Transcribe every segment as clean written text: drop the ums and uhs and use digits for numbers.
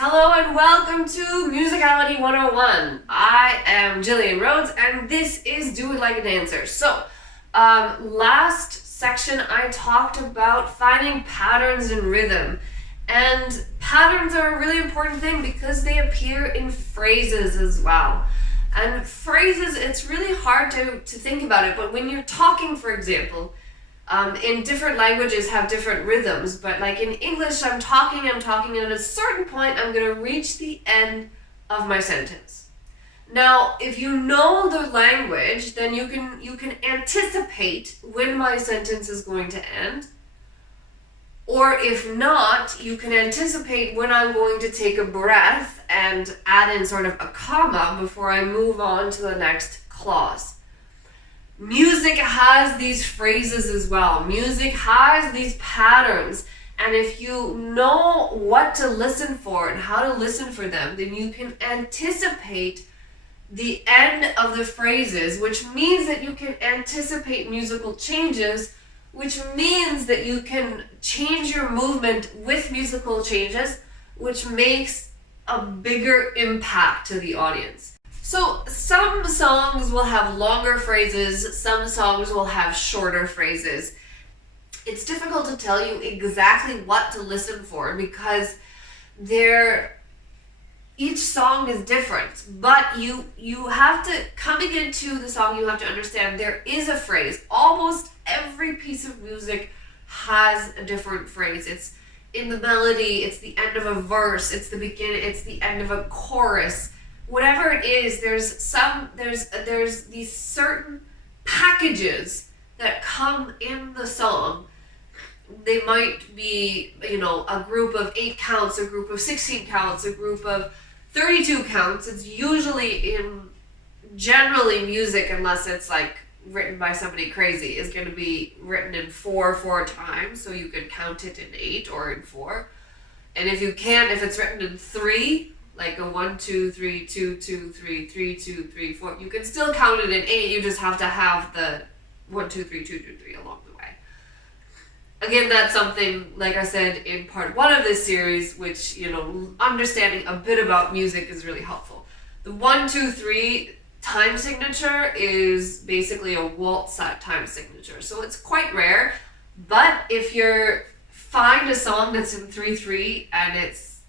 Hello and welcome to Musicality 101. I am Gillian Rhodes and this is Do It Like a Dancer. So, last section I talked about finding patterns in rhythm. And patterns are a really important thing because they appear in phrases as well. And phrases, it's really hard to think about it, but when you're talking, for example, in different languages have different rhythms, but like in English, I'm talking, and at a certain point, I'm going to reach the end of my sentence. Now, if you know the language, then you can anticipate when my sentence is going to end. Or if not, you can anticipate when I'm going to take a breath and add in sort of a comma before I move on to the next clause. Music has these phrases as well. Music has these patterns. And if you know what to listen for and how to listen for them, then you can anticipate the end of the phrases, which means that you can anticipate musical changes, which means that you can change your movement with musical changes, which makes a bigger impact to the audience. So some songs will have longer phrases, some songs will have shorter phrases. It's difficult to tell you exactly what to listen for because each song is different, but you have to, coming into the song, you have to understand there is a phrase. Almost every piece of music has a different phrase. It's in the melody, it's the end of a verse, it's the beginning, it's the end of a chorus. Whatever it is, there's these certain packages that come in the song. They might be, a group of 8 counts, a group of 16 counts, a group of 32 counts. It's usually generally music, unless it's like written by somebody crazy, is going to be written in 4 times, so you can count it in 8 or in 4. And if it's written in 3, like a 1, 2, 3, 2, 2, 3, 3, 2, 3, 4. You can still count it in 8. You just have to have the 1, 2, 3, 2, 2, 3 along the way. Again, that's something, like I said, in part 1 of this series, which, understanding a bit about music is really helpful. The 1, 2, 3 time signature is basically a waltz time signature. So it's quite rare, but if you find a song that's in 3/3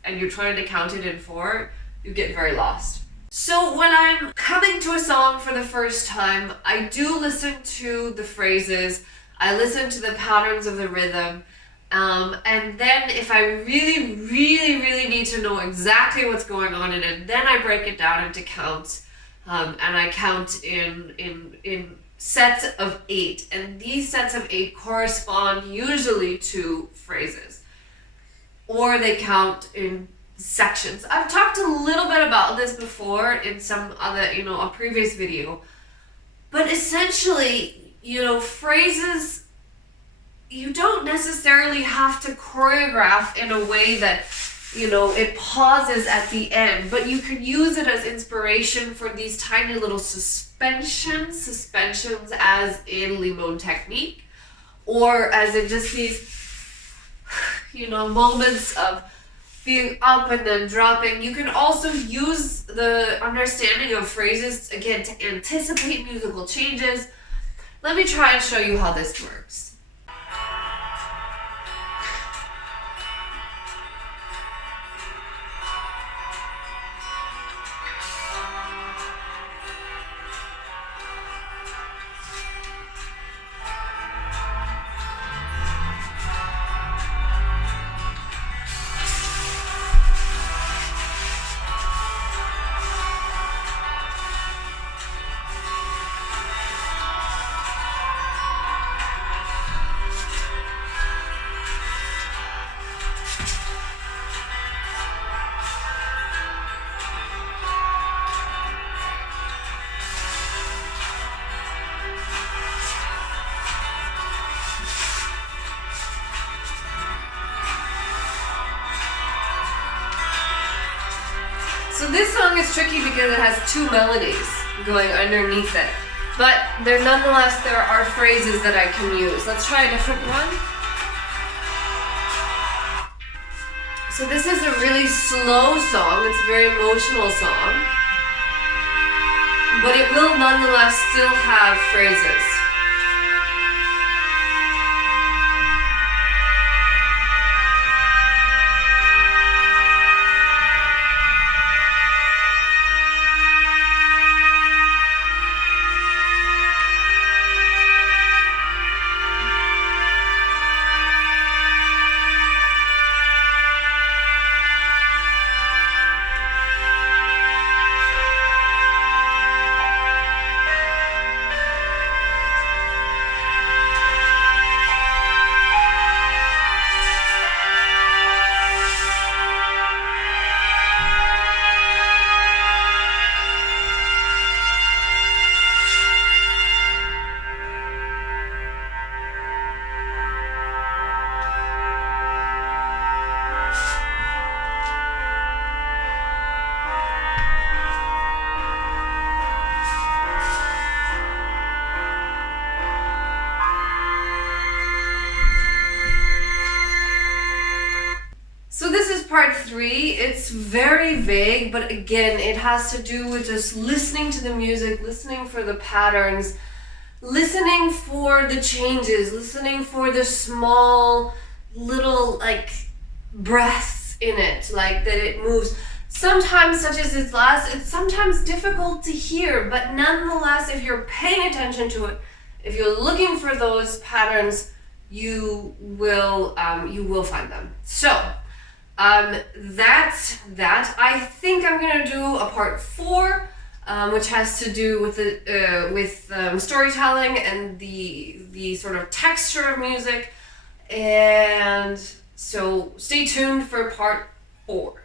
and you're trying to count it in 4, you get very lost. So when I'm coming to a song for the first time, I do listen to the phrases, I listen to the patterns of the rhythm, and then if I really, really, really need to know exactly what's going on in it, then I break it down into counts, and I count in sets of 8, and these sets of 8 correspond usually to phrases. Or they count in sections. I've talked a little bit about this before in some other, a previous video. But essentially, phrases, you don't necessarily have to choreograph in a way that, it pauses at the end. But you can use it as inspiration for these tiny little suspensions as in limon technique, or as in just these moments of being up and then dropping. You can also use the understanding of phrases, again, to anticipate musical changes. Let me try and show you how this works. So this song is tricky because it has 2 melodies going underneath it. But nonetheless, there are phrases that I can use. Let's try a different one. So this is a really slow song. It's a very emotional song. But it will nonetheless still have phrases. So this is part 3. It's very vague, but again, it has to do with just listening to the music, listening for the patterns, listening for the changes, listening for the small little like breaths in it, like that it moves. Sometimes, such as its last, it's sometimes difficult to hear, but nonetheless, if you're paying attention to it, if you're looking for those patterns, you will find them. So that's that. I think I'm gonna do a part 4, which has to do with the storytelling and the sort of texture of music, and so stay tuned for part 4.